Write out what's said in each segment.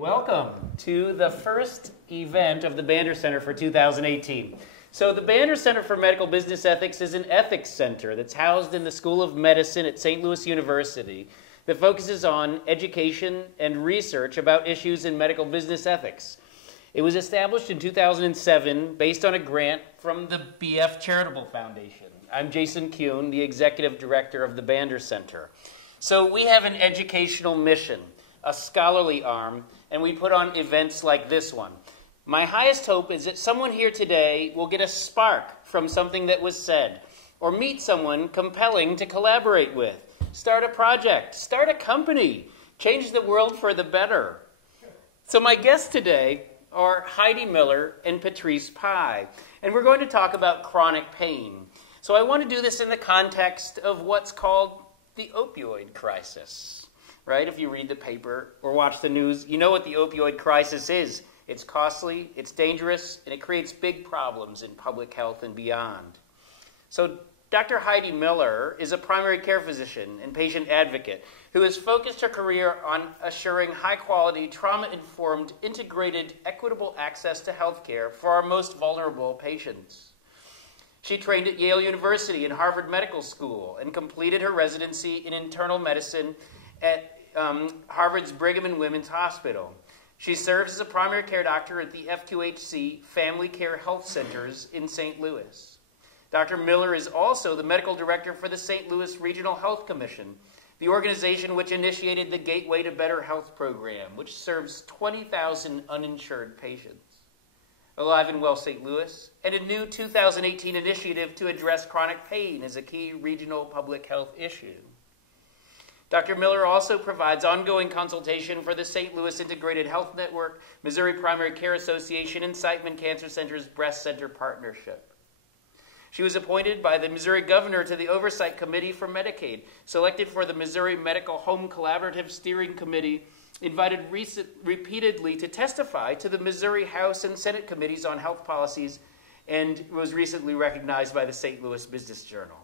Welcome to the first event of the Bander Center for 2018. So the Bander Center for Medical Business Ethics is an ethics center that's housed in the School of Medicine at St. Louis University that focuses on education and research about issues in medical business ethics. It was established in 2007 based on a grant from the BF Charitable Foundation. I'm Jason Kuhn, the Executive Director of the Bander Center. So we have an educational mission, a scholarly arm, and we put on events like this one. My highest hope is that someone here today will get a spark from something that was said, or meet someone compelling to collaborate with, start a project, start a company, change the world for the better. So my guests today are Heidi Miller and Patrice Pye, and we're going to talk about chronic pain. So I want to do this in the context of what's called the opioid crisis, right? If you read the paper or watch the news, you know what the opioid crisis is. It's costly, it's dangerous, and it creates big problems in public health and beyond. So Dr. Heidi Miller is a primary care physician and patient advocate who has focused her career on assuring high-quality, trauma-informed, integrated, equitable access to health care for our most vulnerable patients. She trained at Yale University and Harvard Medical School and completed her residency in internal medicine at Harvard's Brigham and Women's Hospital. She serves as a primary care doctor at the FQHC Family Care Health Centers in St. Louis. Dr. Miller is also the medical director for the St. Louis Regional Health Commission, the organization which initiated the Gateway to Better Health program, which serves 20,000 uninsured patients. Alive and Well St. Louis, and a new 2018 initiative to address chronic pain as a key regional public health issue. Dr. Miller also provides ongoing consultation for the St. Louis Integrated Health Network, Missouri Primary Care Association, and Siteman Cancer Center's Breast Center Partnership. She was appointed by the Missouri governor to the Oversight Committee for Medicaid, selected for the Missouri Medical Home Collaborative Steering Committee, invited repeatedly to testify to the Missouri House and Senate Committees on Health Policies, and was recently recognized by the St. Louis Business Journal.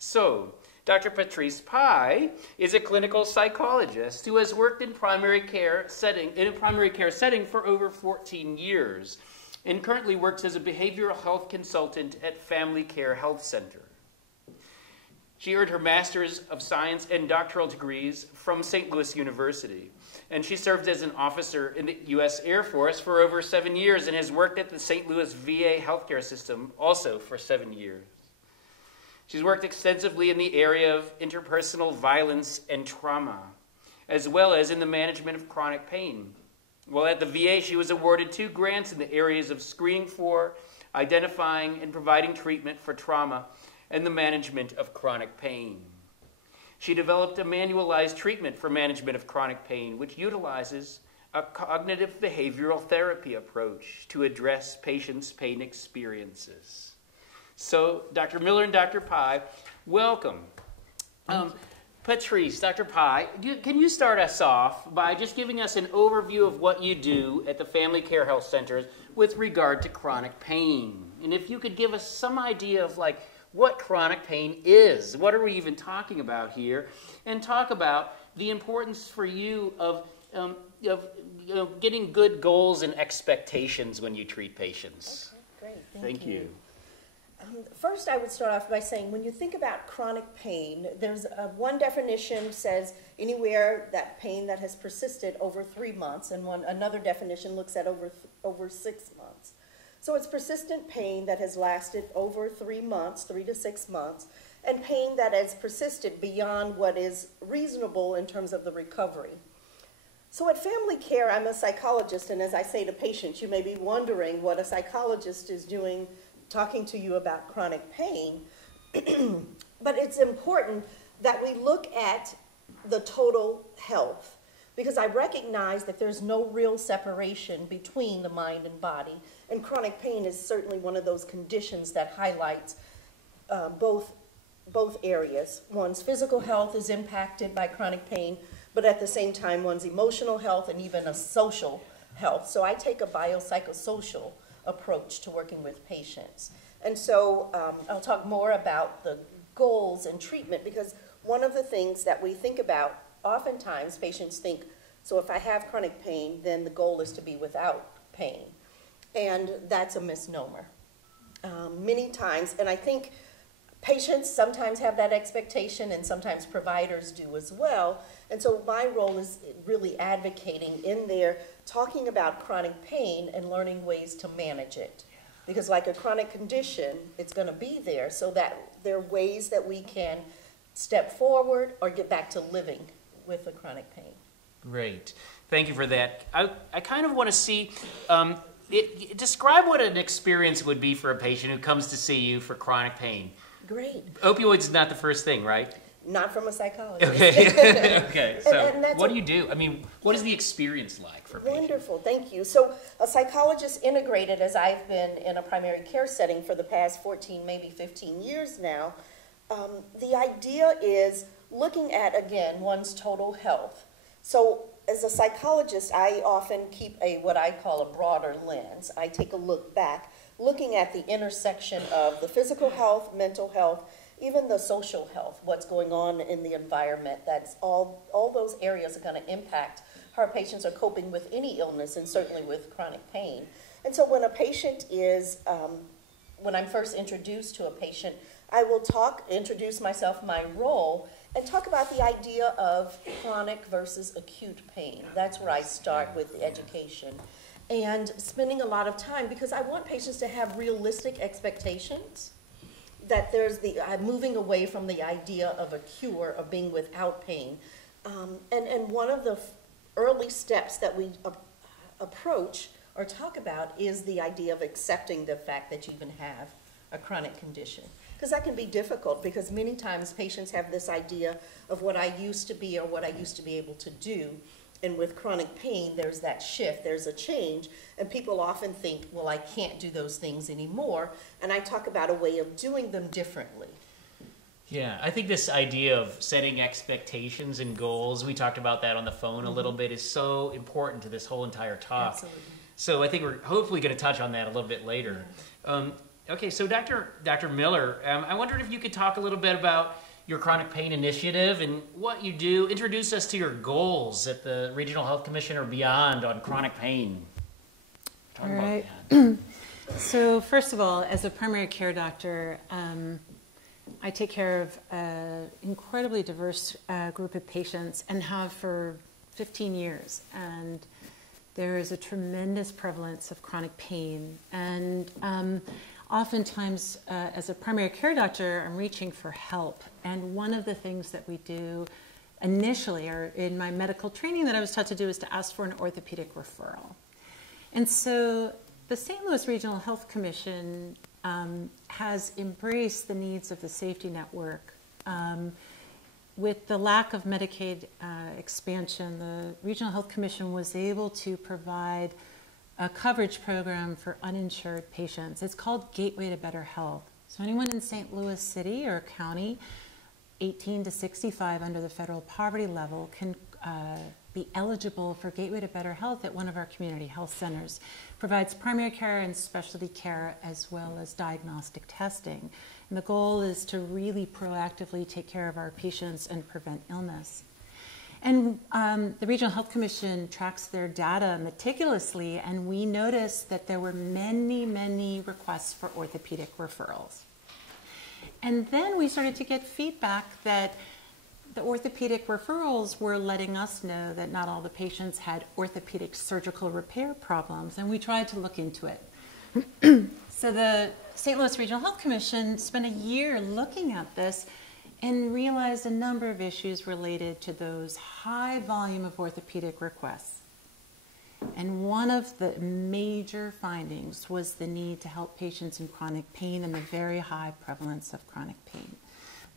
So, Dr. Patrice Pye is a clinical psychologist who has worked in a primary care setting for over 14 years and currently works as a behavioral health consultant at Family Care Health Center. She earned her Master's of Science and doctoral degrees from St. Louis University, and she served as an officer in the U.S. Air Force for over 7 years and has worked at the St. Louis VA healthcare system also for 7 years. She's worked extensively in the area of interpersonal violence and trauma, as well as in the management of chronic pain. While at the VA, she was awarded 2 grants in the areas of screening for, identifying, and providing treatment for trauma, and the management of chronic pain. She developed a manualized treatment for management of chronic pain, which utilizes a cognitive behavioral therapy approach to address patients' pain experiences. So, Dr. Miller and Dr. Pye, welcome. Patrice, Dr. Pye, can you start us off by just giving us an overview of what you do at the Family Care Health Centers with regard to chronic pain? And if you could give us some idea of like what chronic pain is, what are we even talking about here, and talk about the importance for you of getting good goals and expectations when you treat patients. Okay, great. Thank you. First, I would start off by saying when you think about chronic pain, there's one definition says anywhere that pain that has persisted over 3 months, and another definition looks at over 6 months. So it's persistent pain that has lasted over 3 months, 3 to 6 months, and pain that has persisted beyond what is reasonable in terms of the recovery. So at Family Care, I'm a psychologist, and as I say to patients, you may be wondering what a psychologist is doing talking to you about chronic pain, but it's important that we look at the total health, because I recognize that there's no real separation between the mind and body, and chronic pain is certainly one of those conditions that highlights both areas. One's physical health is impacted by chronic pain, but at the same time one's emotional health and even a social health. So I take a biopsychosocial approach to working with patients. And so I'll talk more about the goals and treatment, because one of the things that we think about, oftentimes patients think So if I have chronic pain, then the goal is to be without pain. And that's a misnomer. Many times, and I think patients sometimes have that expectation and sometimes providers do as well. And so my role is really advocating in there, talking about chronic pain and learning ways to manage it. Because like a chronic condition, it's going to be there, so that there are ways that we can step forward or get back to living with a chronic pain. Great. Thank you for that. I kind of want to see, describe what an experience would be for a patient who comes to see you for chronic pain. Great. Opioids is not the first thing, right? Not from a psychologist. Okay. Okay. So and what do you do? I mean, what is the experience like for patients? Wonderful. Thank you. So a psychologist integrated, as I've been in a primary care setting for the past 14, maybe 15 years now, the idea is looking at, again, one's total health. So as a psychologist, I often keep what I call a broader lens. I take a look back, looking at the intersection of the physical health, mental health, even the social health, what's going on in the environment. That's all those areas are going to impact how our patients are coping with any illness and certainly with chronic pain. And so when a patient is, when I'm first introduced to a patient, I will introduce myself, my role, and talk about the idea of chronic versus acute pain. That's where I start with the education. And spending a lot of time, because I want patients to have realistic expectations, that there's moving away from the idea of a cure, of being without pain. And one of the early steps that we approach or talk about is the idea of accepting the fact that you even have a chronic condition. Because that can be difficult, because many times patients have this idea of what I used to be or what I used to be able to do. And with chronic pain, there's that shift, there's a change, and people often think, well, I can't do those things anymore. And I talk about a way of doing them differently. Yeah, I think this idea of setting expectations and goals, we talked about that on the phone a little bit, is so important to this whole entire talk. Absolutely. So I think we're hopefully going to touch on that a little bit later. Okay, so Dr. Miller, I wondered if you could talk a little bit about your chronic pain initiative and what you do. Introduce us to your goals at the Regional Health Commission or beyond on chronic pain. Talk All right. about that. So first of all, as a primary care doctor, I take care of an incredibly diverse group of patients and have for 15 years. And there is a tremendous prevalence of chronic pain. And oftentimes, as a primary care doctor, I'm reaching for help. And one of the things that we do initially, or in my medical training that I was taught to do, is to ask for an orthopedic referral. And so the St. Louis Regional Health Commission has embraced the needs of the safety network. With the lack of Medicaid expansion, the Regional Health Commission was able to provide a coverage program for uninsured patients. It's called Gateway to Better Health. So anyone in St. Louis City or County, 18 to 65 under the federal poverty level, can be eligible for Gateway to Better Health at one of our community health centers. Provides primary care and specialty care as well as diagnostic testing. And the goal is to really proactively take care of our patients and prevent illness. And the Regional Health Commission tracks their data meticulously, and we noticed that there were many, many requests for orthopedic referrals. And then we started to get feedback that the orthopedic referrals were letting us know that not all the patients had orthopedic surgical repair problems, and we tried to look into it. So the St. Louis Regional Health Commission spent a year looking at this and realized a number of issues related to those high volume of orthopedic requests. And one of the major findings was the need to help patients in chronic pain and the very high prevalence of chronic pain.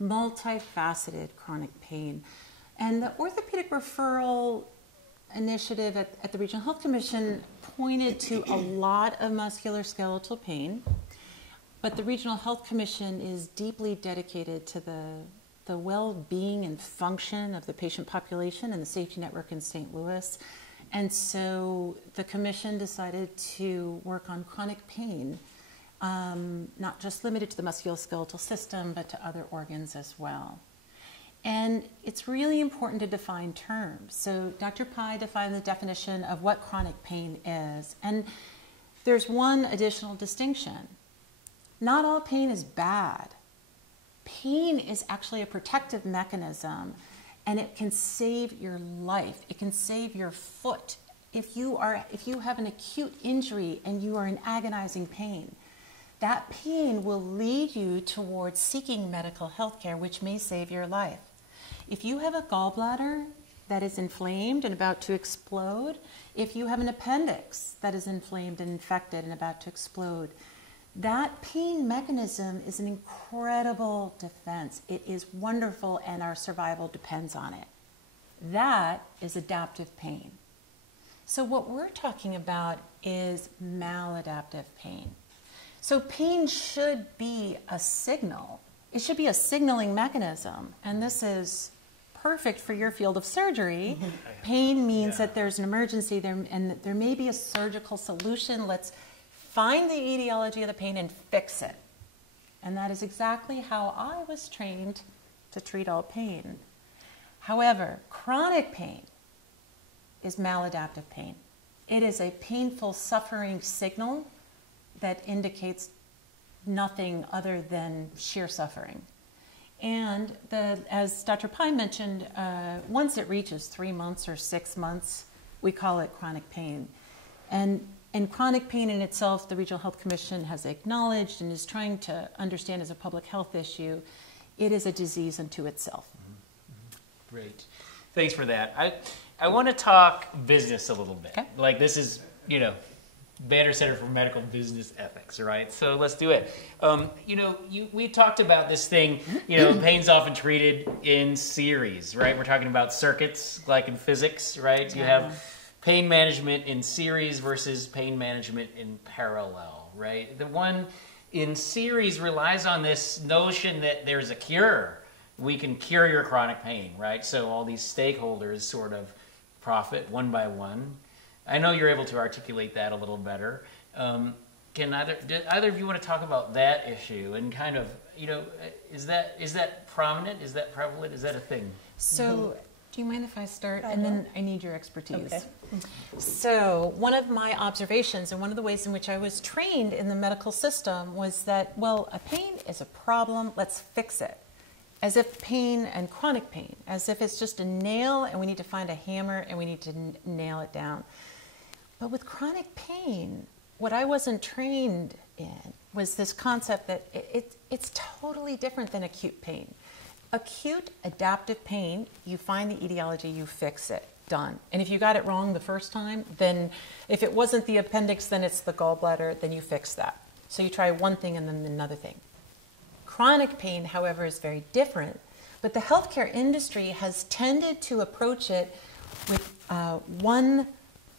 Multifaceted chronic pain. And the orthopedic referral initiative at the Regional Health Commission pointed to a lot of musculoskeletal pain, but the Regional Health Commission is deeply dedicated to the well-being and function of the patient population and the safety network in St. Louis. And so the commission decided to work on chronic pain, not just limited to the musculoskeletal system, but to other organs as well. And it's really important to define terms. So Dr. Pye defined the definition of what chronic pain is. And there's one additional distinction. Not all pain is bad. Pain is actually a protective mechanism, and it can save your life. It can save your foot. If you have an acute injury and you are in agonizing pain, that pain will lead you towards seeking medical health care, which may save your life. If you have a gallbladder that is inflamed and about to explode, if you have an appendix that is inflamed and infected and about to explode, that pain mechanism is an incredible defense. It is wonderful, and our survival depends on it. That is adaptive pain. So what we're talking about is maladaptive pain. So pain should be a signal. It should be a signaling mechanism, and this is perfect for your field of surgery. Pain means that there's an emergency there, and there may be a surgical solution. Let's find the etiology of the pain and fix it. And that is exactly how I was trained to treat all pain. However, chronic pain is maladaptive pain. It is a painful, suffering signal that indicates nothing other than sheer suffering. And as Dr. Pye mentioned, once it reaches 3 months or 6 months, we call it chronic pain. And chronic pain in itself, the Regional Health Commission has acknowledged and is trying to understand as a public health issue. It is a disease unto itself. Great. Thanks for that. I want to talk business a little bit. Okay. Like this is, Banner Center for Medical Business Ethics, right? So let's do it. We talked about this thing, pain's often treated in series, right? We're talking about circuits, like in physics, right? You have pain management in series versus pain management in parallel, right? The one in series relies on this notion that there's a cure. We can cure your chronic pain, right? So all these stakeholders sort of profit one by one. I know you're able to articulate that a little better. Do either of you want to talk about that issue and kind of, is that prominent? Is that prevalent? Is that a thing? So do you mind if I start? And then I need your expertise. Okay. So one of my observations and one of the ways in which I was trained in the medical system was that, a pain is a problem, let's fix it. As if pain and chronic pain, as if it's just a nail and we need to find a hammer and we need to nail it down. But with chronic pain, what I wasn't trained in was this concept that it's totally different than acute pain. Acute adaptive pain, you find the etiology, you fix it, done. And if you got it wrong the first time, then if it wasn't the appendix, then it's the gallbladder, then you fix that. So you try one thing and then another thing. Chronic pain, however, is very different, but the healthcare industry has tended to approach it with one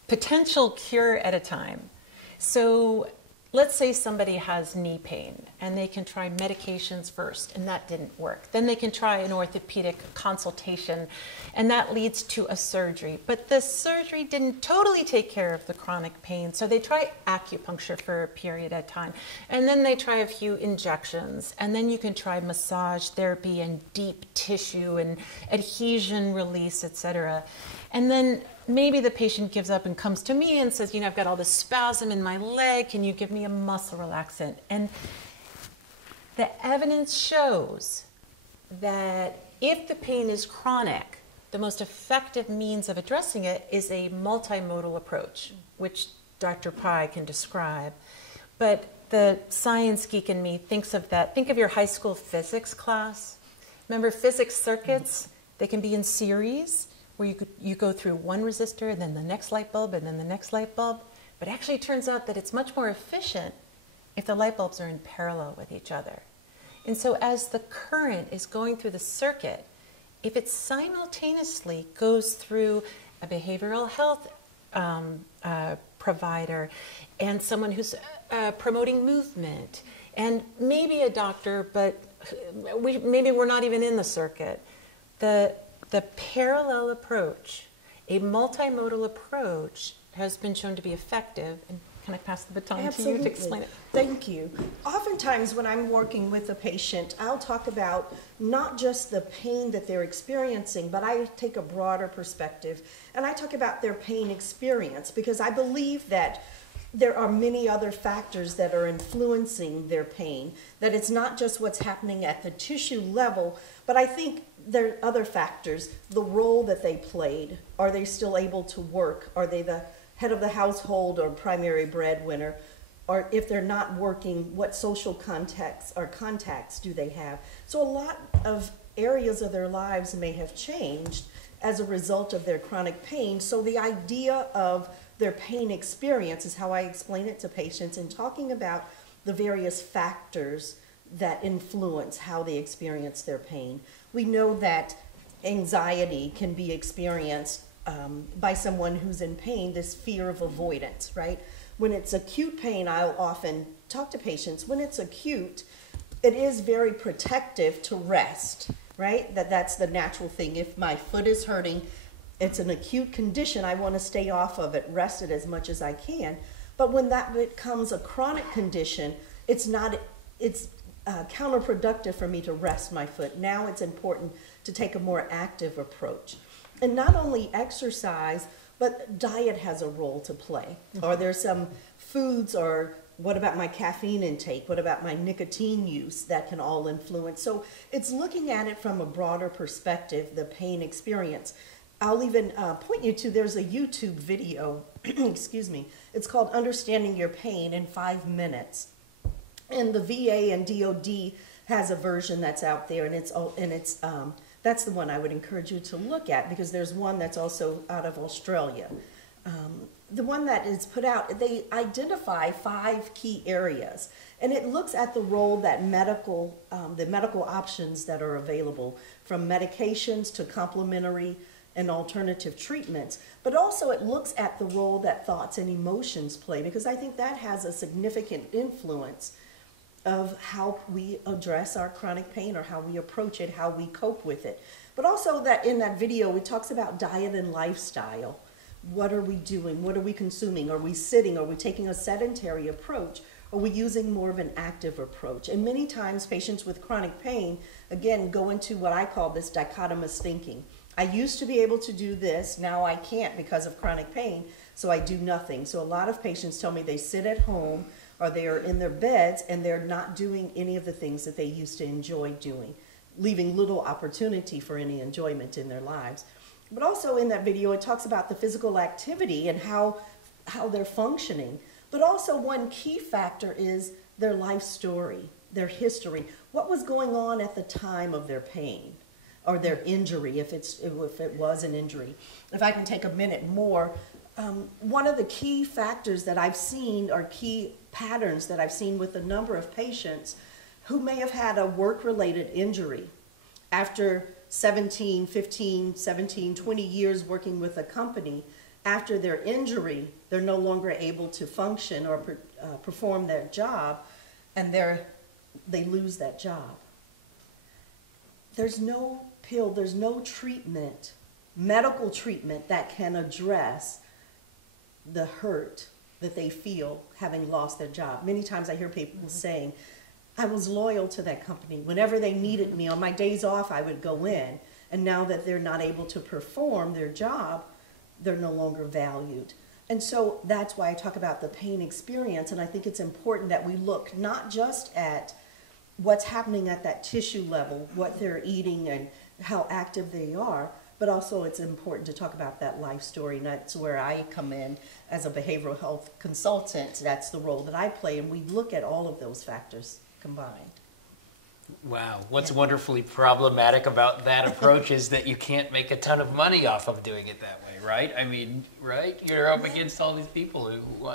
potential cure at a time. So let's say somebody has knee pain and they can try medications first and that didn't work. Then they can try an orthopedic consultation and that leads to a surgery. But the surgery didn't totally take care of the chronic pain, so they try acupuncture for a period at a time. And then they try a few injections, and then you can try massage therapy and deep tissue and adhesion release, etc. And then maybe the patient gives up and comes to me and says, I've got all this spasm in my leg, can you give me a muscle relaxant? And the evidence shows that if the pain is chronic, the most effective means of addressing it is a multimodal approach, which Dr. Pye can describe. But the science geek in me thinks of that. Think of your high school physics class. Remember physics circuits? They can be in series, where you go through one resistor, and then the next light bulb, and then the next light bulb. But actually it turns out that it's much more efficient if the light bulbs are in parallel with each other. And so as the current is going through the circuit, if it simultaneously goes through a behavioral health provider and someone who's promoting movement, and maybe a doctor, but maybe we're not even in the circuit, the parallel approach, a multimodal approach, has been shown to be effective. And can I pass the baton Absolutely. to you to explain it? Thank you. Oftentimes when I'm working with a patient, I'll talk about not just the pain that they're experiencing, but I take a broader perspective and I talk about their pain experience, because I believe that there are many other factors that are influencing their pain, that it's not just what's happening at the tissue level, but I think there are other factors, the role that they played. Are they still able to work? Are they the head of the household or primary breadwinner? Or if they're not working, what social contacts or contacts do they have? So a lot of areas of their lives may have changed as a result of their chronic pain. So the idea of their pain experience is how I explain it to patients, and talking about the various factors that influence how they experience their pain. We know that anxiety can be experienced by someone who's in pain, this fear of avoidance, right? When it's acute pain, I'll often talk to patients, when it's acute, it is very protective to rest, right? That's the natural thing. If my foot is hurting, it's an acute condition, I want to stay off of it, rest it as much as I can. But when that becomes a chronic condition, it's counterproductive for me to rest my foot. Now it's important to take a more active approach. And not only exercise, but diet has a role to play. Are there some foods, or what about my caffeine intake? What about my nicotine use? That can all influence. So it's looking at it from a broader perspective, the pain experience. I'll even point you to, there's a YouTube video, excuse me, it's called Understanding Your Pain in 5 Minutes. And the VA and DOD has a version that's out there, and that's the one I would encourage you to look at, because there's one that's also out of Australia. The one that is put out, they identify 5 key areas, and it looks at the role that the medical options that are available, from medications to complementary and alternative treatments, but also it looks at the role that thoughts and emotions play, because I think that has a significant influence of how we address our chronic pain, or how we approach it, how we cope with it. But also that in that video, it talks about diet and lifestyle. What are we doing? What are we consuming? Are we sitting? Are we taking a sedentary approach? Are we using more of an active approach? And many times patients with chronic pain, again, go into what I call this dichotomous thinking. I used to be able to do this, now I can't because of chronic pain, so I do nothing. So a lot of patients tell me they sit at home, or they are in their beds, and they're not doing any of the things that they used to enjoy doing, leaving little opportunity for any enjoyment in their lives. But also in that video, it talks about the physical activity and how they're functioning. But also one key factor is their life story, their history. What was going on at the time of their pain or their injury, if it was an injury. If I can take a minute more, one of the key factors that I've seen, or key patterns that I've seen with a number of patients who may have had a work-related injury after 15, 17, 20 years working with a company, after their injury, they're no longer able to function or perform their job, and they lose that job. There's no pill, there's no treatment, medical treatment, that can address the hurt that they feel having lost their job. Many times I hear people saying, I was loyal to that company. Whenever they needed me, on my days off, I would go in. And now that they're not able to perform their job, they're no longer valued. And so that's why I talk about the pain experience. And I think it's important that we look not just at what's happening at that tissue level, what they're eating and how active they are, but also it's important to talk about that life story. And that's where I come in as a behavioral health consultant. That's the role that I play. And we look at all of those factors combined. Wow. What's wonderfully problematic about that approach is that you can't make a ton of money off of doing it that way, right? I mean, right? You're up against all these people who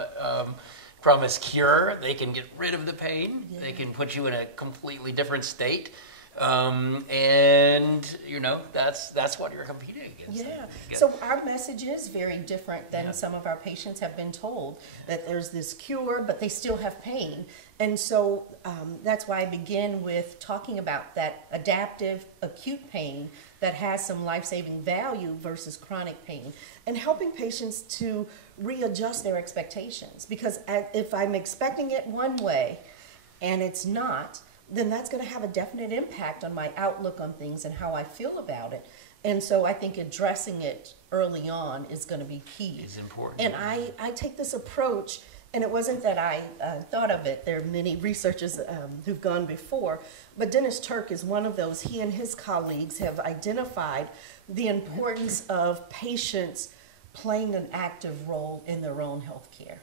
promise cure. They can get rid of the pain. They can put you in a completely different state. And, you know, that's what you're competing against. Yeah. So our message is very different than some of our patients have been told, that there's this cure, but they still have pain. And so that's why I begin with talking about that adaptive acute pain that has some life-saving value versus chronic pain, and helping patients to readjust their expectations. Because if I'm expecting it one way and it's not, then that's going to have a definite impact on my outlook on things and how I feel about it. And so I think addressing it early on is going to be key. It's important. And I take this approach, and it wasn't that I thought of it. There are many researchers who've gone before, but Dennis Turk is one of those. He and his colleagues have identified the importance of patients playing an active role in their own health care.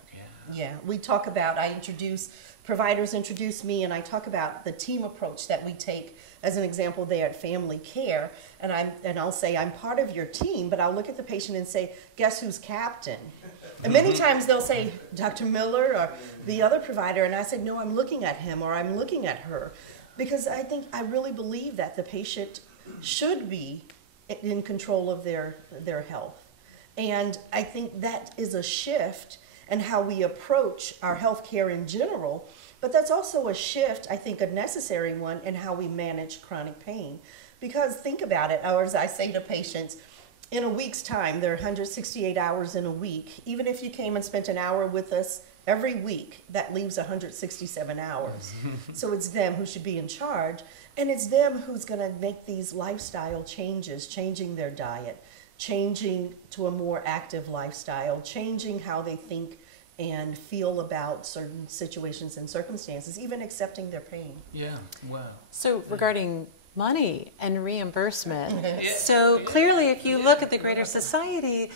Yeah, we talk about, providers introduce me, and I talk about the team approach that we take. As an example, there at Family Care, and I'll say, I'm part of your team, but I'll look at the patient and say, guess who's captain? And many times they'll say, Dr. Miller or the other provider, and I said, no, I'm looking at him or I'm looking at her. Because I really believe that the patient should be in control of their health. And I think that is a shift in how we approach our health care in general, but that's also a shift, I think a necessary one, in how we manage chronic pain. Because think about it, or as I say to patients, in a week's time, there are 168 hours in a week. Even if you came and spent an hour with us every week, that leaves 167 hours. So it's them who should be in charge, and it's them who's going to make these lifestyle changes, changing their diet, changing to a more active lifestyle, changing how they think and feel about certain situations and circumstances, even accepting their pain. Yeah, wow. So regarding money and reimbursement, so clearly if you look at the Greater Society,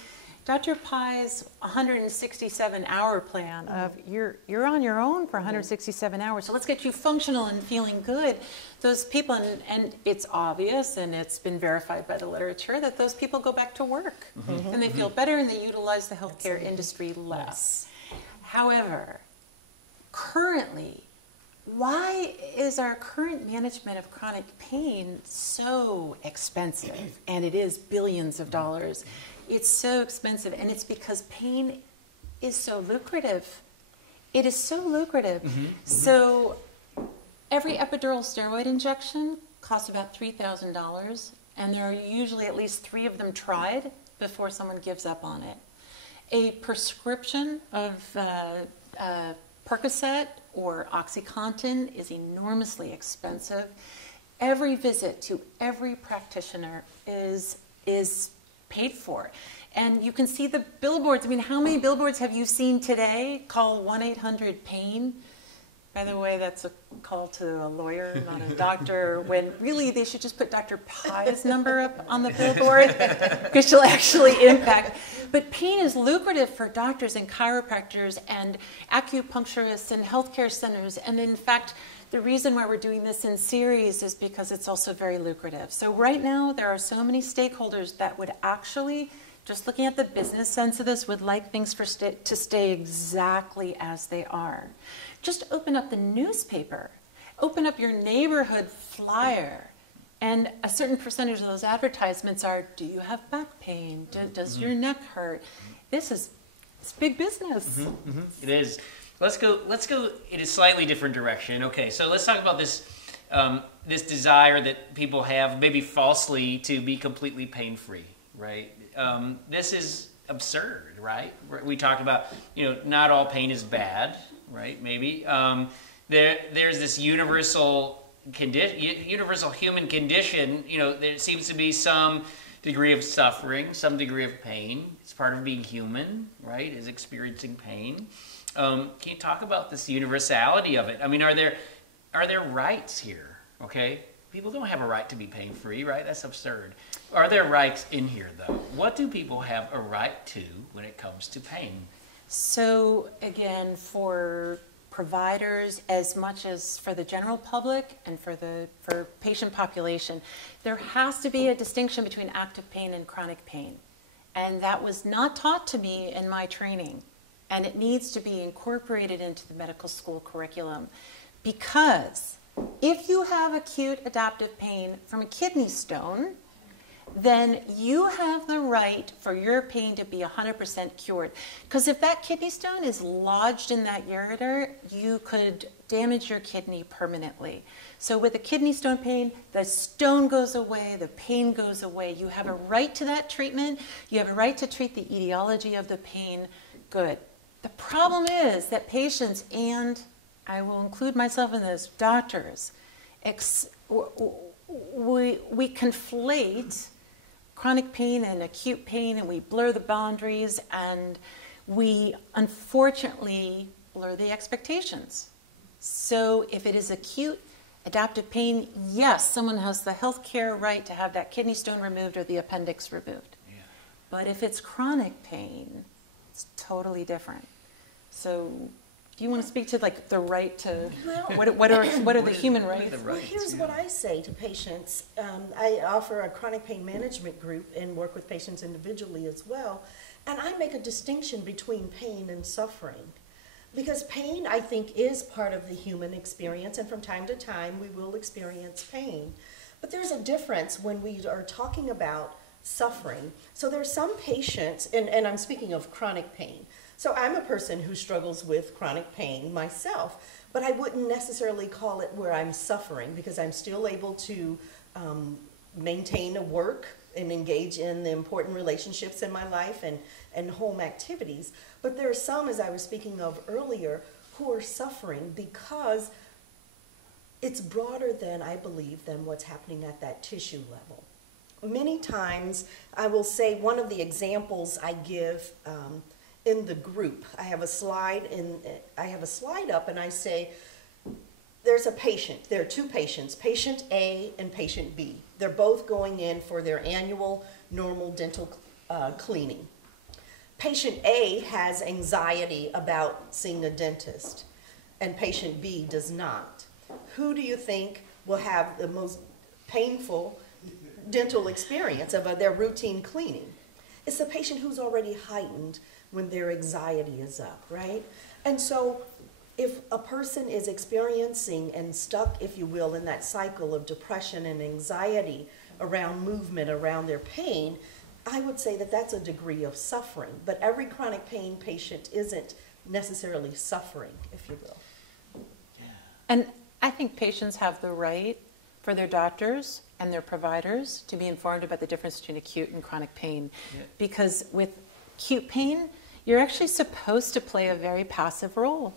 Dr. Pye's 167-hour plan of you're on your own for 167 hours, so let's get you functional and feeling good. Those people, and it's obvious and it's been verified by the literature that those people go back to work and they feel better and they utilize the healthcare industry less. However, currently, why is our current management of chronic pain so expensive? And it is billions of dollars. It's so expensive, and it's because pain is so lucrative. It is so lucrative. So every epidural steroid injection costs about $3,000, and there are usually at least 3 of them tried before someone gives up on it. A prescription of Percocet or OxyContin is enormously expensive. Every visit to every practitioner is paid for. And you can see the billboards. I mean, how many billboards have you seen today? Call 1-800-PAIN. By the way, that's a call to a lawyer, not a doctor, when really they should just put Dr. Pye's number up on the billboard because she'll actually impact. But pain is lucrative for doctors and chiropractors and acupuncturists and healthcare centers. And in fact, the reason why we're doing this in series is because it's also very lucrative. So right now, there are so many stakeholders that would actually, just looking at the business sense of this, would like things to stay exactly as they are. Just open up the newspaper, open up your neighborhood flyer, and a certain percentage of those advertisements are, do you have back pain? Does your neck hurt? It's big business. It is. Let's go in a slightly different direction. Okay, so let's talk about this this desire that people have, maybe falsely, to be completely pain-free, right? This is absurd, right? We talked about, not all pain is bad, right? Maybe there's this universal human condition. There seems to be some degree of suffering, some degree of pain. It's part of being human, right? Is experiencing pain. Can you talk about this universality of it? I mean, are there rights here? Okay, people don't have a right to be pain-free, right? That's absurd. Are there rights in here, though? What do people have a right to when it comes to pain? So again, for providers as much as for the general public and for patient population, there has to be a distinction between active pain and chronic pain. And that was not taught to me in my training. And it needs to be incorporated into the medical school curriculum, because If you have acute adaptive pain from a kidney stone, then you have the right for your pain to be 100% cured. Because if that kidney stone is lodged in that ureter, you could damage your kidney permanently. So with a kidney stone pain, the stone goes away, the pain goes away. You have a right to that treatment. You have a right to treat the etiology of the pain. Good. The problem is that patients, and I will include myself in this, doctors, we conflate chronic pain and acute pain, and we blur the boundaries, and we unfortunately blur the expectations. So if it is acute adaptive pain, yes, someone has the healthcare right to have that kidney stone removed or the appendix removed. Yeah. But if it's chronic pain, it's totally different. So do you want to speak to like the right to, what are the human rights? Well, here's what I say to patients. I offer a chronic pain management group and work with patients individually as well. And I make a distinction between pain and suffering. Because pain, I think, is part of the human experience, and from time to time we will experience pain. But there's a difference when we are talking about suffering. So there's some patients, and I'm speaking of chronic pain. So I'm a person who struggles with chronic pain myself, but I wouldn't necessarily call it where I'm suffering, because I'm still able to maintain a work and engage in the important relationships in my life and home activities. But there are some, as I was speaking of earlier, who are suffering because it's broader than, I believe, than what's happening at that tissue level. Many times, I will say one of the examples I give in the group, I have a slide up and I say, there's a patient, there are two patients, patient A and patient B. They're both going in for their annual normal dental cleaning. Patient A has anxiety about seeing a dentist, and patient B does not. Who do you think will have the most painful dental experience of their routine cleaning? It's the patient who's already heightened when their anxiety is up, right? And so if a person is experiencing and stuck, if you will, in that cycle of depression and anxiety around movement, around their pain, I would say that that's a degree of suffering. But every chronic pain patient isn't necessarily suffering, if you will. Yeah. And I think patients have the right for their doctors and their providers to be informed about the difference between acute and chronic pain. Yeah. Because with acute pain, you're actually supposed to play a very passive role.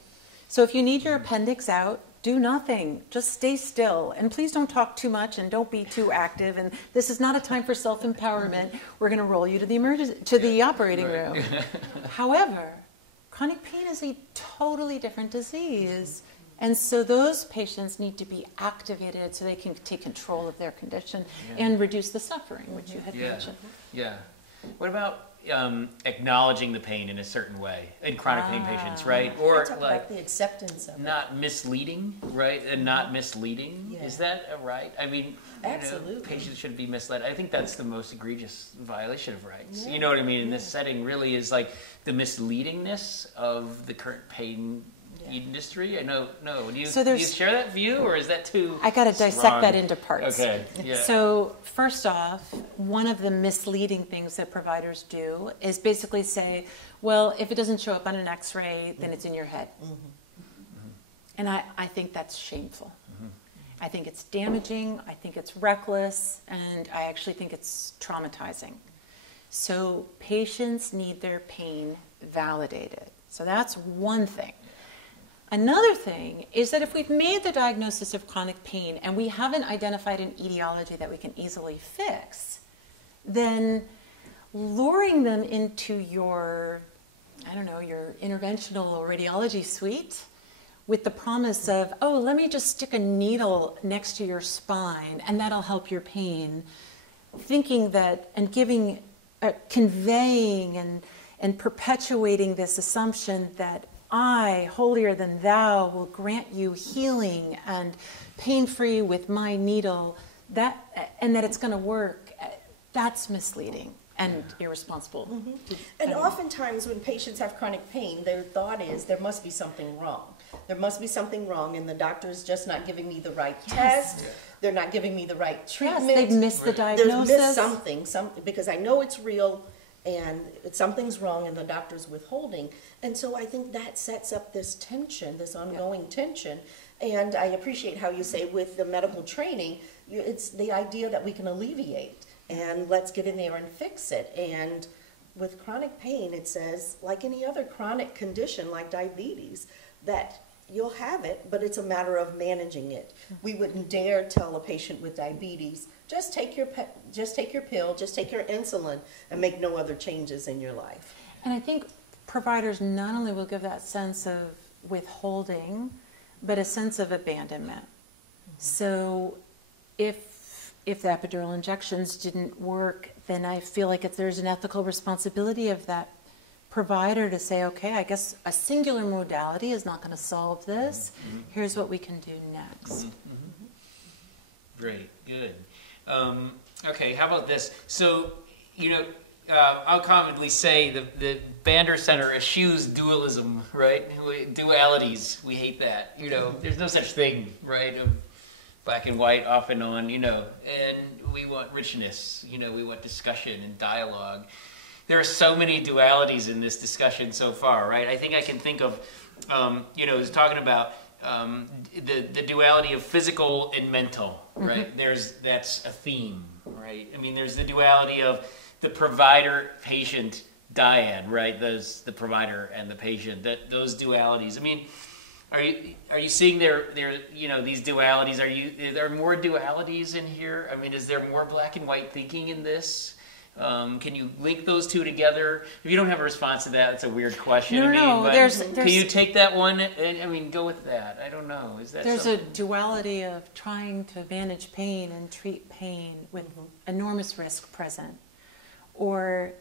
So if you need your appendix out, do nothing. Just stay still. And please don't talk too much and don't be too active. And this is not a time for self-empowerment. We're going to roll you to the operating room. However, chronic pain is a totally different disease. And so those patients need to be activated so they can take control of their condition and reduce the suffering, which you had mentioned. Yeah. What about acknowledging the pain in a certain way in chronic pain patients, right? Or talk like about the acceptance of not misleading, right? And not misleading. Yeah. Is that a right? I mean, absolutely. Patients shouldn't be misled. I think that's the most egregious violation of rights. Yeah. You know what I mean? In this setting, really is like the misleadingness of the current pain industry. I know. Do you share that view, or is that too? I got to dissect that into parts. Okay. Yeah. So first off, one of the misleading things that providers do is basically say, well, if it doesn't show up on an X-ray, then it's in your head. Mm-hmm. Mm-hmm. And I think that's shameful. Mm-hmm. I think it's damaging. I think it's reckless, and I actually think it's traumatizing. So patients need their pain validated. So that's one thing. Another thing is that if we've made the diagnosis of chronic pain and we haven't identified an etiology that we can easily fix, then luring them into your interventional or radiology suite with the promise of, oh, let me just stick a needle next to your spine and that'll help your pain, thinking that and conveying and perpetuating this assumption that I, holier than thou, will grant you healing and pain-free with my needle, and that it's going to work, that's misleading. and irresponsible. And oftentimes when patients have chronic pain, their thought is there must be something wrong. There must be something wrong, and the doctor's just not giving me the right test. They're not giving me the right treatment. Yes, they've missed the diagnosis. There's missed something, because I know it's real and something's wrong and the doctor's withholding. And so I think that sets up this tension, this ongoing tension. And I appreciate how you say with the medical training, it's the idea that we can alleviate and let's get in there and fix it. And with chronic pain, it says, like any other chronic condition like diabetes, that you'll have it, but it's a matter of managing it. We wouldn't dare tell a patient with diabetes, just take your pill, just take your insulin, and make no other changes in your life. And I think providers not only will give that sense of withholding, but a sense of abandonment. So if the epidural injections didn't work, then I feel like there's an ethical responsibility of that provider to say, okay, I guess a singular modality is not going to solve this. Here's what we can do next. Great, good. Okay, how about this? So, I'll commonly say the Bander Center eschews dualism, right? Dualities, we hate that. There's no such thing, right, of black and white, off and on, and we want richness, we want discussion and dialogue. There are so many dualities in this discussion so far, right? I think I can think of, was talking about the duality of physical and mental, right? That's a theme, right? I mean, there's the duality of the provider-patient dyad, right? The provider and the patient. Those dualities. I mean, are you seeing there these dualities? Are there more dualities in here? I mean, is there more black and white thinking in this? Can you link those two together? If you don't have a response to that, it's a weird question. No, but there's can you take that one? Go with that. I don't know. Is that there's something? a duality of trying to manage pain and treat pain with enormous risk present. Or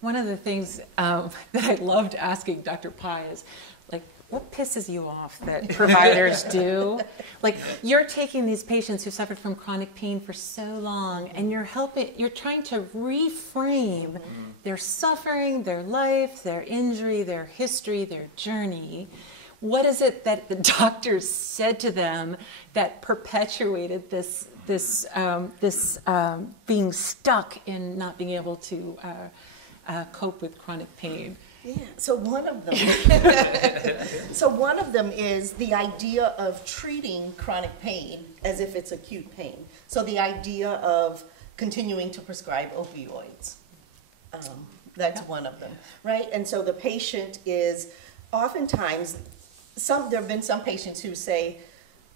one of the things that I loved asking Dr. Pye is, like, what pisses you off that providers do? Like, you're taking these patients who suffered from chronic pain for so long, and you're trying to reframe their suffering, their life, their injury, their history, their journey. What is it that the doctors said to them that perpetuated this being stuck in not being able to cope with chronic pain? Yeah. So one of them is the idea of treating chronic pain as if it's acute pain. So the idea of continuing to prescribe opioids. That's one of them, right? And so the patient is oftentimes there have been some patients who say,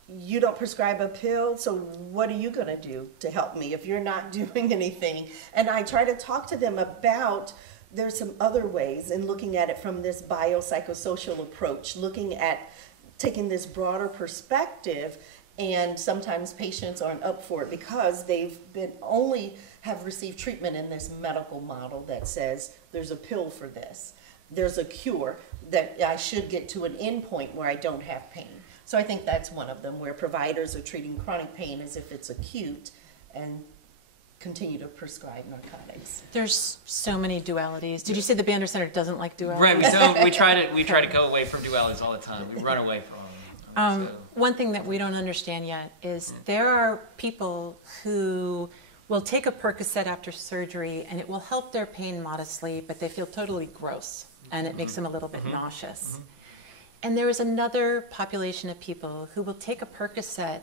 you don't prescribe a pill, so what are you going to do to help me if you're not doing anything? And I try to talk to them about there's some other ways in looking at it from this biopsychosocial approach, looking at taking this broader perspective, and sometimes patients aren't up for it because they've have received treatment in this medical model that says there's a pill for this, there's a cure, that I should get to an end point where I don't have pain. So I think that's one of them, where providers are treating chronic pain as if it's acute and continue to prescribe narcotics. There's so many dualities. Did you say the Bander Center doesn't like dualities? Right, we try to go away from dualities all the time. We run away from them. One thing that we don't understand yet is there are people who will take a Percocet after surgery and it will help their pain modestly, but they feel totally gross and it makes them a little bit nauseous. And there is another population of people who will take a Percocet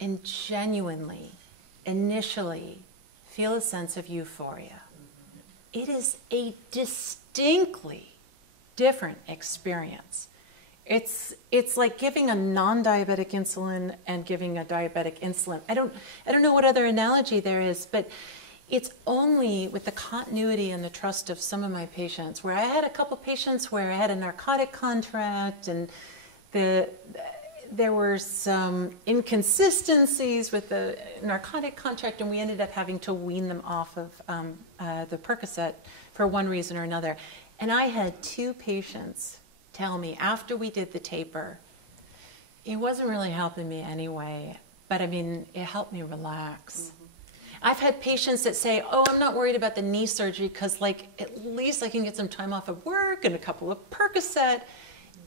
and genuinely, initially, feel a sense of euphoria. It is a distinctly different experience. It's like giving a non-diabetic insulin and giving a diabetic insulin. I don't know what other analogy there is, but it's only with the continuity and the trust of some of my patients, where I had a couple patients where I had a narcotic contract and there were some inconsistencies with the narcotic contract, and we ended up having to wean them off of the Percocet for one reason or another. And I had two patients tell me after we did the taper, it wasn't really helping me anyway, but I mean, it helped me relax. I've had patients that say, oh, I'm not worried about the knee surgery because like at least I can get some time off of work and a couple of Percocet.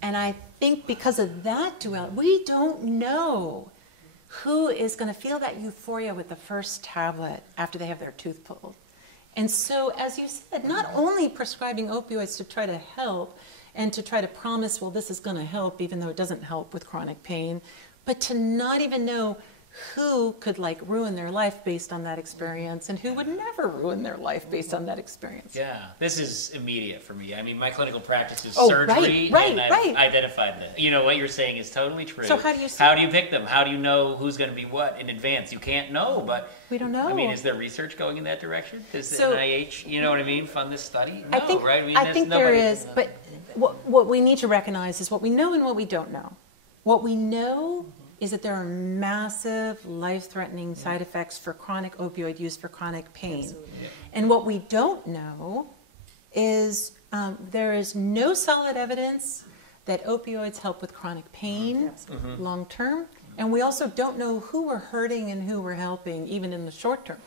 And I think because of that duality, we don't know who is going to feel that euphoria with the first tablet after they have their tooth pulled. And so, as you said, not only prescribing opioids to try to help and to try to promise, well, this is going to help, even though it doesn't help with chronic pain, but to not even know who could like ruin their life based on that experience and who would never ruin their life based on that experience. Yeah, this is immediate for me. I mean, my clinical practice is Oh, surgery, right, and I've right. identified that. You know, what you're saying is totally true. So how do you see How do you pick them? How do you know who's going to be what in advance? You can't know, but... We don't know. I mean, is there research going in that direction? Does the So- NIH, you know what I mean, fund this study? No, I think, right? I mean, I there's think there nobody- is, but what we need to recognize is what we know and what we don't know. What we know is that there are massive life-threatening side effects for chronic opioid use for chronic pain. And what we don't know is there is no solid evidence that opioids help with chronic pain long-term. And we also don't know who we're hurting and who we're helping, even in the short term.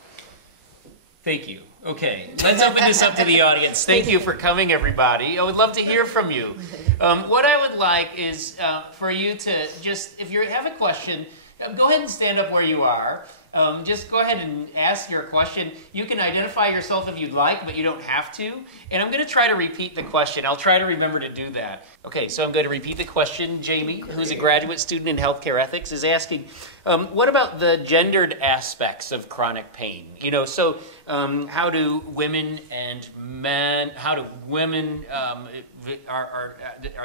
Thank you. Okay, let's open this up to the audience. Thank you for coming, everybody. I would love to hear from you. What I would like is for you to just, if you have a question, go ahead and stand up where you are. Just go ahead and ask your question. You can identify yourself if you'd like, but you don't have to. And I'm going to try to repeat the question. I'll try to remember to do that. Okay, so I'm going to repeat the question. Jamie, who's a graduate student in healthcare ethics, is asking, what about the gendered aspects of chronic pain? You know, so how do women and men, are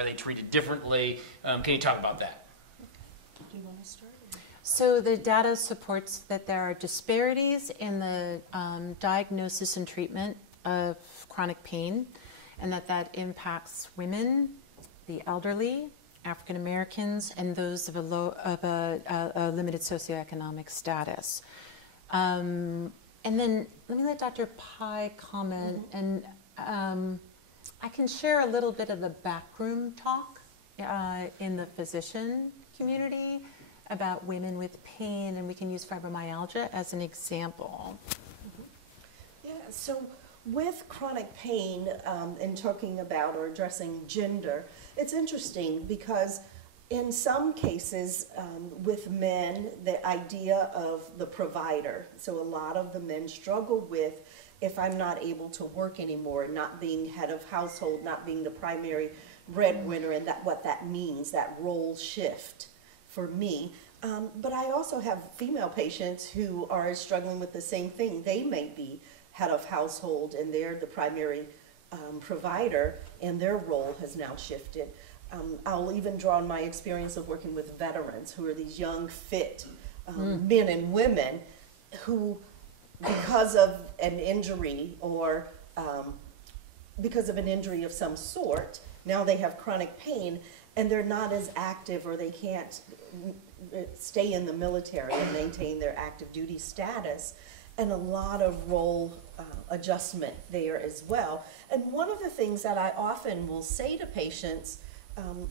they treated differently? Can you talk about that? Do you want to start? So the data supports that there are disparities in the diagnosis and treatment of chronic pain, and that impacts women, the elderly, African Americans, and those of a limited socioeconomic status. And then let me let Dr. Pye comment, and I can share a little bit of the backroom talk in the physician community about women with pain, and we can use fibromyalgia as an example. Yeah, so with chronic pain and talking about or addressing gender, it's interesting because in some cases with men, the idea of the provider, so a lot of the men struggle with, if I'm not able to work anymore, not being head of household, not being the primary breadwinner, and what that means, that role shift for me. But I also have female patients who are struggling with the same thing. They may be head of household and they're the primary provider, and their role has now shifted. I'll even draw on my experience of working with veterans who are these young, fit men and women who, because of an injury or because of an injury of some sort, now they have chronic pain and they're not as active, or they can't stay in the military and maintain their active duty status, and a lot of role adjustment there as well. And one of the things that I often will say to patients,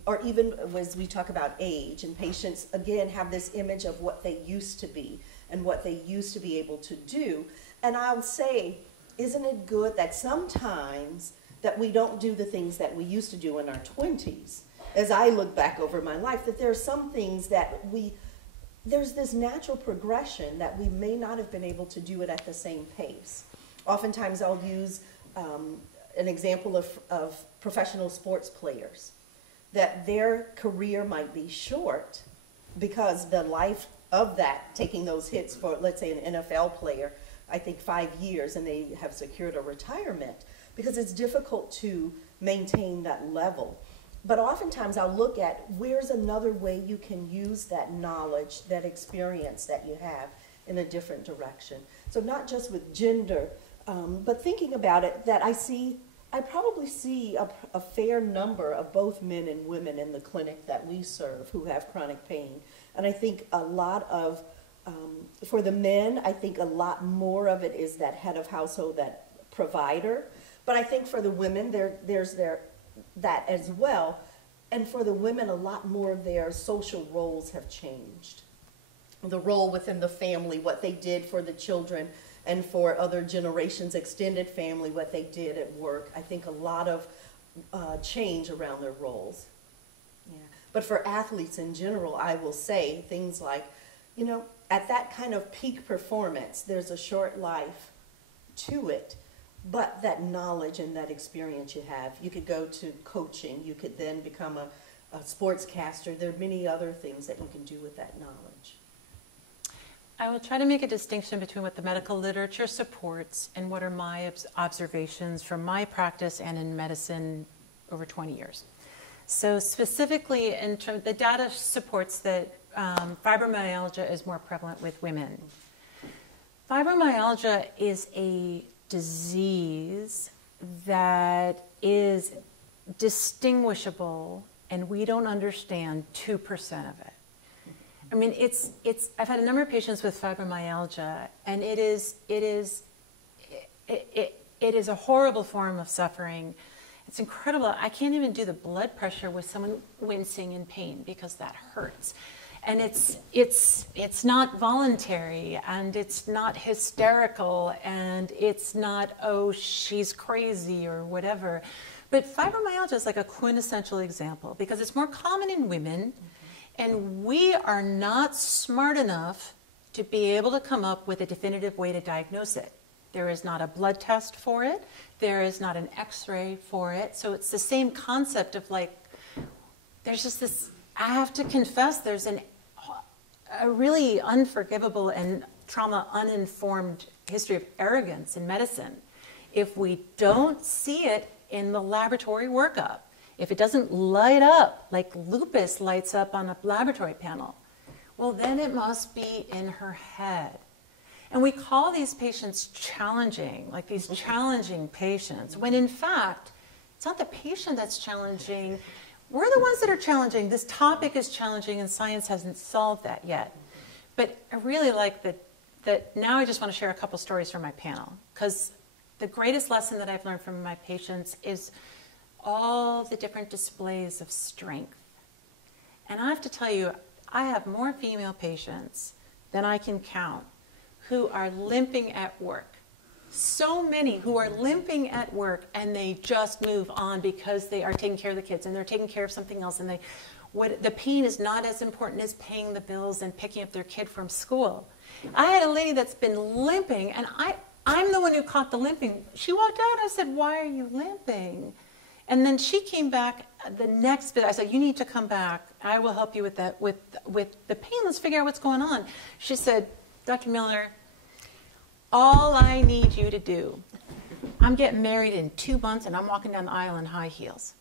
or even as we talk about age, and patients again have this image of what they used to be and what they used to be able to do, and I'll say, isn't it good that sometimes that we don't do the things that we used to do in our 20s? As I look back over my life, that there are some things that there's this natural progression that we may not have been able to do it at the same pace. Oftentimes I'll use an example of professional sports players, that their career might be short because the life of that, taking those hits for, let's say, an NFL player, I think 5 years, and they have secured a retirement, because it's difficult to maintain that level. But oftentimes I'll look at where's another way you can use that knowledge, that experience that you have in a different direction. So not just with gender, but thinking about it, that I probably see a fair number of both men and women in the clinic that we serve who have chronic pain. And I think a lot of, for the men, I think a lot more of it is that head of household, that provider. But I think for the women, there's that as well. And for the women, a lot more of their social roles have changed. The role within the family, what they did for the children, and for other generations, extended family, what they did at work. I think a lot of change around their roles. Yeah. But for athletes in general, I will say things like, you know, at that kind of peak performance, there's a short life to it, but that knowledge and that experience you have, you could go to coaching, you could then become a sportscaster. There are many other things that you can do with that knowledge. I will try to make a distinction between what the medical literature supports and what are my observations from my practice and in medicine over 20 years. So specifically, in terms, the data supports that fibromyalgia is more prevalent with women. Fibromyalgia is a disease that is distinguishable, and we don't understand 2% of it. I mean, I've had a number of patients with fibromyalgia, and it is a horrible form of suffering. It's incredible. I can't even do the blood pressure with someone wincing in pain because that hurts. And it's not voluntary, and it's not hysterical, and it's not, oh, she's crazy or whatever. But fibromyalgia is like a quintessential example because it's more common in women, and we are not smart enough to be able to come up with a definitive way to diagnose it. There is not a blood test for it. There is not an X-ray for it. So it's the same concept of like, there's just this, I have to confess, there's a really unforgivable and trauma-uninformed history of arrogance in medicine. If we don't see it in the laboratory workup, if it doesn't light up like lupus lights up on a laboratory panel, well, then it must be in her head. And we call these patients challenging, like these challenging patients, when in fact, it's not the patient that's challenging. We're the ones that are challenging. This topic is challenging, and science hasn't solved that yet. But I really like that now I just want to share a couple stories from my panel, because the greatest lesson that I've learned from my patients is all the different displays of strength. And I have to tell you, I have more female patients than I can count who are limping at work. So many who are limping at work, and they just move on because they are taking care of the kids and they're taking care of something else, and the pain is not as important as paying the bills and picking up their kid from school. I had a lady that's been limping, and I'm the one who caught the limping. She walked out, I said, "Why are you limping?" And then she came back the next bit. I said, "You need to come back. I will help you with that, with the pain. Let's figure out what's going on." She said, "Dr. Miller, all I need you to do, I'm getting married in 2 months and I'm walking down the aisle in high heels.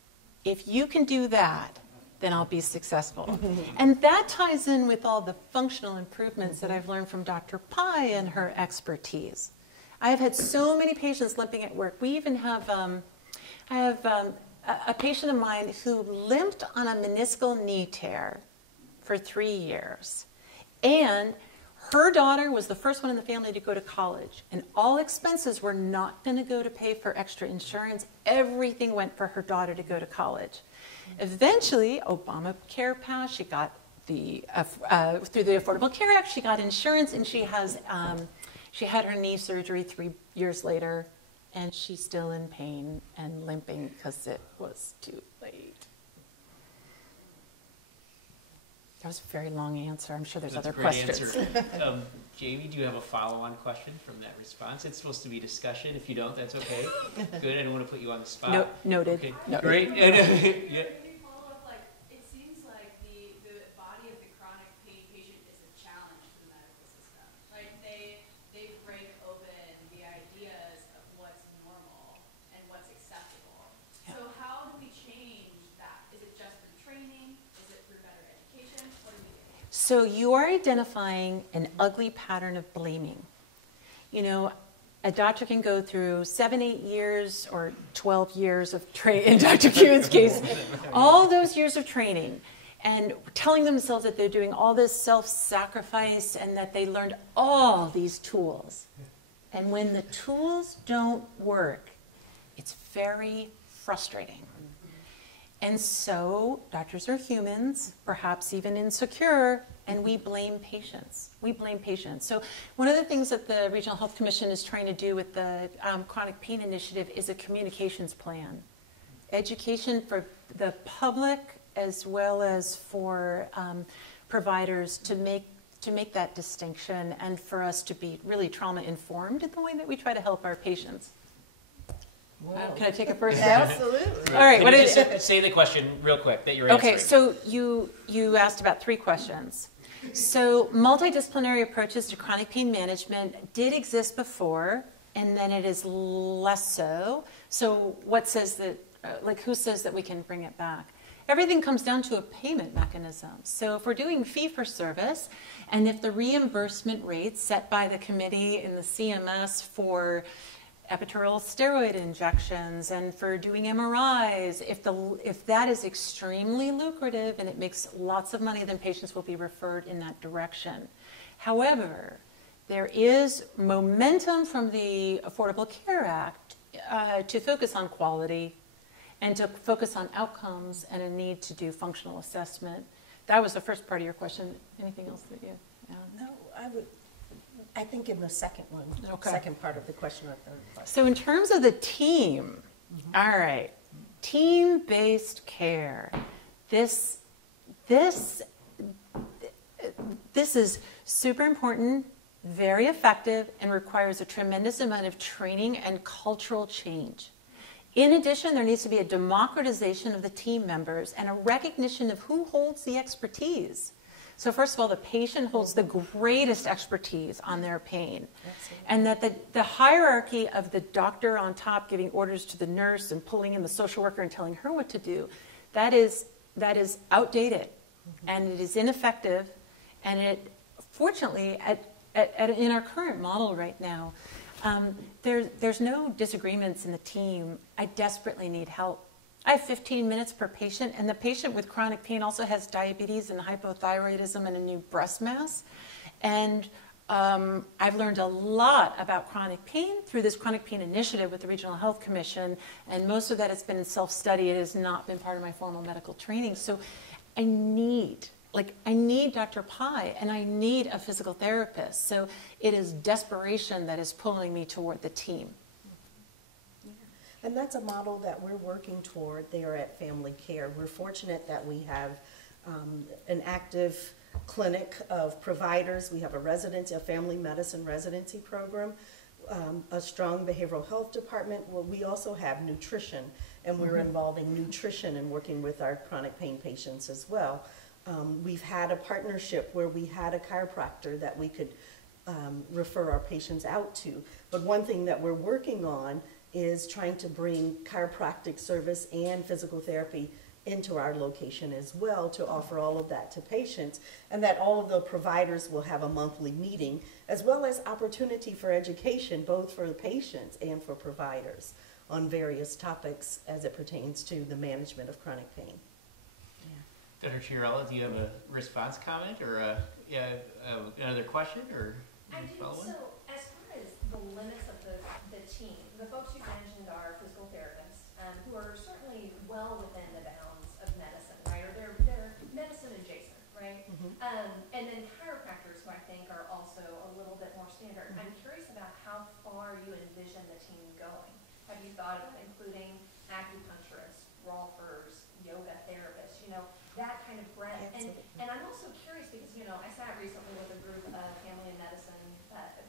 If you can do that, then I'll be successful." And that ties in with all the functional improvements that I've learned from Dr. Pye and her expertise. I have had so many patients limping at work. We even have, I have a patient of mine who limped on a meniscal knee tear for 3 years. And her daughter was the first one in the family to go to college, and all expenses were not going to go to pay for extra insurance. Everything went for her daughter to go to college. Eventually, Obamacare passed. She got through the Affordable Care Act, she got insurance, and she had her knee surgery 3 years later, and she's still in pain and limping because it was too late. That was a very long answer. I'm sure there's other questions. That's a great answer. Jamie, do you have a follow-on question from that response? It's supposed to be discussion. If you don't, that's okay. Good. I don't want to put you on the spot. No, noted. Okay. Noted. Great. Yeah. Maybe follow up, like, it seems like the body of the chronic pain patient is a challenge to the medical system, right? They break open the ideas of what's normal and what's acceptable. Yeah. So how do we change that? Is it just through training? Is it through better education? What do we do? So you are identifying an ugly pattern of blaming. You know, a doctor can go through 7, 8 years or 12 years of training, in Dr. Kuhn's case, all those years of training, and telling themselves that they're doing all this self-sacrifice and that they learned all these tools. And when the tools don't work, it's very frustrating. And so doctors are humans, perhaps even insecure, and we blame patients. We blame patients. So one of the things that the Regional Health Commission is trying to do with the Chronic Pain Initiative is a communications plan. Education for the public as well as for providers to make that distinction, and for us to be really trauma-informed in the way that we try to help our patients. Can I take a first step? Absolutely. All right. Can you just say the question real quick that you're answering? Okay, so you asked about 3 questions. So multidisciplinary approaches to chronic pain management did exist before, and then it is less so. So what says that, who says that we can bring it back? Everything comes down to a payment mechanism. So if we're doing fee-for-service, and if the reimbursement rates set by the committee in the CMS for epidural steroid injections and for doing MRIs, if that is extremely lucrative and it makes lots of money, then patients will be referred in that direction. However, there is momentum from the Affordable Care Act to focus on quality and to focus on outcomes and a need to do functional assessment. That was the first part of your question. Anything else that you? No, I think in the second one, Okay. second part of the question or third part. So in terms of the team, all right, team-based care. This is super important, very effective, and requires a tremendous amount of training and cultural change. In addition, there needs to be a democratization of the team members and a recognition of who holds the expertise. So first of all, the patient holds the greatest expertise on their pain. Absolutely. And that the hierarchy of the doctor on top giving orders to the nurse and pulling in the social worker and telling her what to do, that is outdated, and it is ineffective. And it, fortunately, in our current model right now, there's no disagreements in the team. I desperately need help. I have 15 minutes per patient, and the patient with chronic pain also has diabetes and hypothyroidism and a new breast mass. And I've learned a lot about chronic pain through this chronic pain initiative with the Regional Health Commission, and most of that has been in self-study. It has not been part of my formal medical training. So I need Dr. Pye, and I need a physical therapist. So it is desperation that is pulling me toward the team. And that's a model that we're working toward there at Family Care. We're fortunate that we have an active clinic of providers. We have a family medicine residency program, a strong behavioral health department. Well, we also have nutrition, and we're involving nutrition and working with our chronic pain patients as well. We've had a partnership where we had a chiropractor that we could refer our patients out to. But one thing that we're working on is trying to bring chiropractic service and physical therapy into our location as well, to offer all of that to patients, and that all of the providers will have a monthly meeting, as well as opportunity for education, both for the patients and for providers, on various topics as it pertains to the management of chronic pain. Dr. Chiarella, do you have a response comment or another question or I do. follow-up? So as far as the limits of the team, the folks you mentioned are physical therapists who are certainly well within the bounds of medicine, right? Or they're medicine adjacent, right? And then chiropractors, who I think are also a little bit more standard. I'm curious about how far you envision the team going. Have you thought about including acupuncturists, rolfers, yoga therapists, that kind of breadth? And I'm also curious because, I sat recently with a group of family medicine,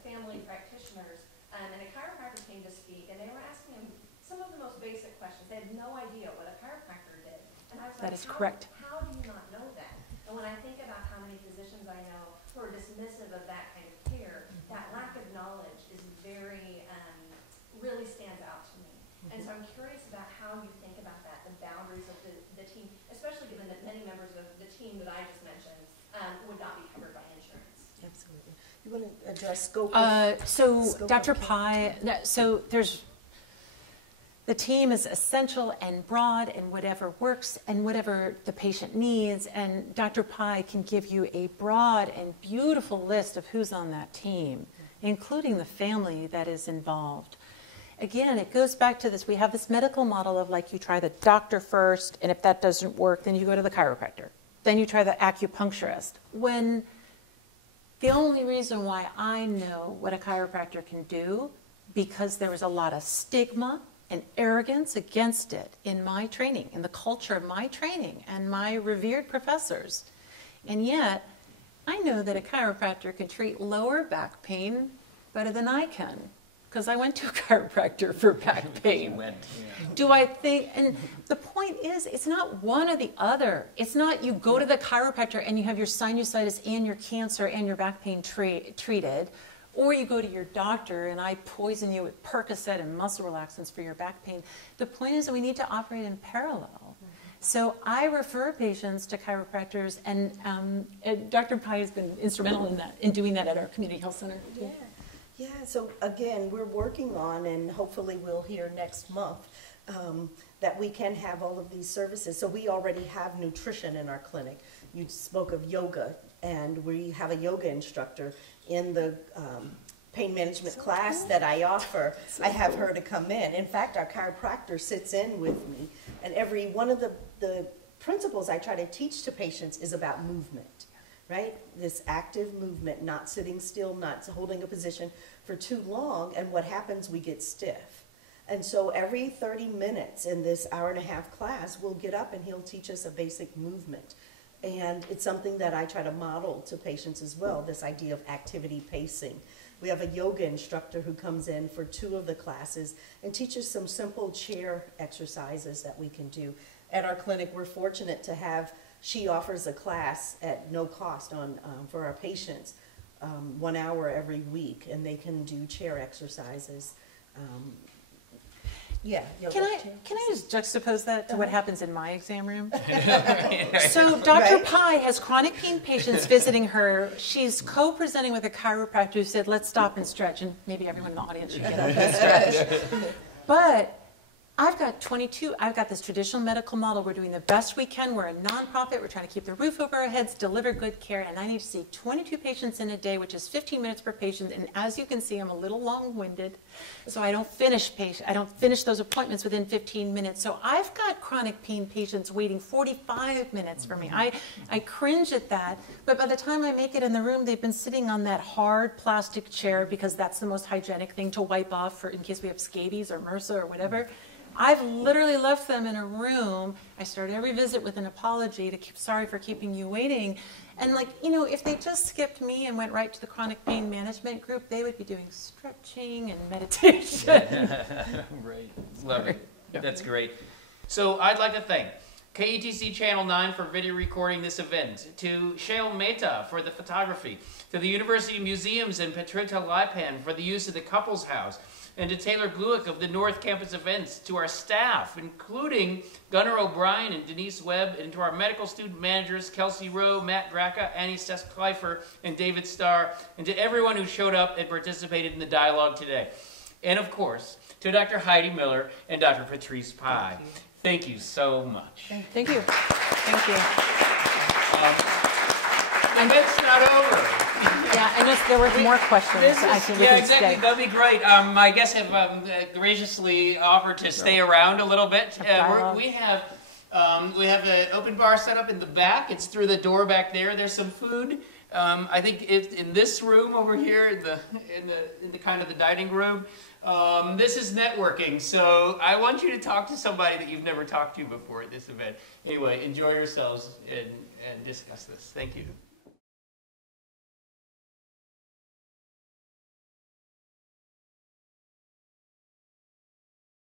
family practitioners, and a chiropractor came to speak, and they were asking him some of the most basic questions. They had no idea what a chiropractor did. And I was like, That is correct. How do you not know that? And when I think about how many physicians I know who are dismissive of that kind of care, that lack of knowledge is really stands out to me. And so I'm curious about how you think about that, the boundaries of the team, especially given that many members of the team that I just mentioned would not be covered by insurance. Absolutely. You want to address scope? Dr. Pye, the team is essential and broad and whatever works and whatever the patient needs, and Dr. Pye can give you a broad and beautiful list of who's on that team, including the family that is involved. again, it goes back to this. We have this medical model of like you try the doctor first, and if that doesn't work, then you go to the chiropractor. Then you try the acupuncturist. When the only reason why I know what a chiropractor can do, because there was a lot of stigma and arrogance against it in my training, in the culture of my training and my revered professors. And yet, I know that a chiropractor can treat lower back pain better than I can, because I went to a chiropractor for back pain. Do I think, and the point is, it's not one or the other. It's not you go to the chiropractor and you have your sinusitis and your cancer and your back pain treated, or you go to your doctor and I poison you with Percocet and muscle relaxants for your back pain. The point is that we need to operate in parallel. So I refer patients to chiropractors, and Dr. Pye has been instrumental in that, in doing that at our community health center. Yeah, so again, we're working on, and hopefully we'll hear next month, that we can have all of these services. So we already have nutrition in our clinic. You spoke of yoga, and we have a yoga instructor in the pain management class that I offer. I have her to come in. In fact, our chiropractor sits in with me, and every one of the principles I try to teach to patients is about movement, right? This active movement, not sitting still, not holding a position for too long, and what happens, we get stiff. And so every 30 minutes in this hour-and-a-half class, we'll get up and he'll teach us a basic movement. And it's something that I try to model to patients as well, this idea of activity pacing. We have a yoga instructor who comes in for 2 of the classes and teaches some simple chair exercises that we can do. At our clinic, we're fortunate to have, she offers a class at no cost for our patients, 1 hour every week, and they can do chair exercises. Yeah. Can I just juxtapose that to what happens in my exam room? So Dr. Pye has chronic pain patients visiting her. She's co-presenting with a chiropractor who said, let's stop and stretch, and maybe everyone in the audience should get up and stretch. But I've got this traditional medical model. We're doing the best we can. We're a nonprofit. We're trying to keep the roof over our heads, deliver good care, and I need to see 22 patients in a day, which is 15 minutes per patient. And as you can see, I'm a little long-winded, so I don't finish those appointments within 15 minutes. So I've got chronic pain patients waiting 45 minutes for me. I cringe at that, but by the time I make it in the room, they've been sitting on that hard plastic chair because that's the most hygienic thing to wipe off in case we have scabies or MRSA or whatever. I've literally left them in a room. I start every visit with an apology to sorry for keeping you waiting. And if they just skipped me and went right to the chronic pain management group, they would be doing stretching and meditation. Right. Love it. That's great. So I'd like to thank KETC Channel 9 for video recording this event, to Shail Mehta for the photography, to the University Museums and Patrice Pye for the use of the Couples House, and to Taylor Gluick of the North Campus Events, to our staff, including Gunnar O'Brien and Denise Webb, and to our medical student managers, Kelsey Rowe, Matt Graca, Annie Sess-Pfeiffer, and David Starr, and to everyone who showed up and participated in the dialogue today. And of course, to Dr. Heidi Miller and Dr. Patrice Pye. Thank you so much. Thank you. Thank you. The event's not over. Yeah, I know there were more questions. Yeah, exactly. That'd be great. My guests have graciously offered to stay around a little bit. We have an open bar set up in the back. It's through the door back there. There's some food. I think it's in this room over here, in the kind of the dining room. This is networking, so I want you to talk to somebody that you've never talked to before at this event. Anyway, enjoy yourselves and discuss this. Thank you.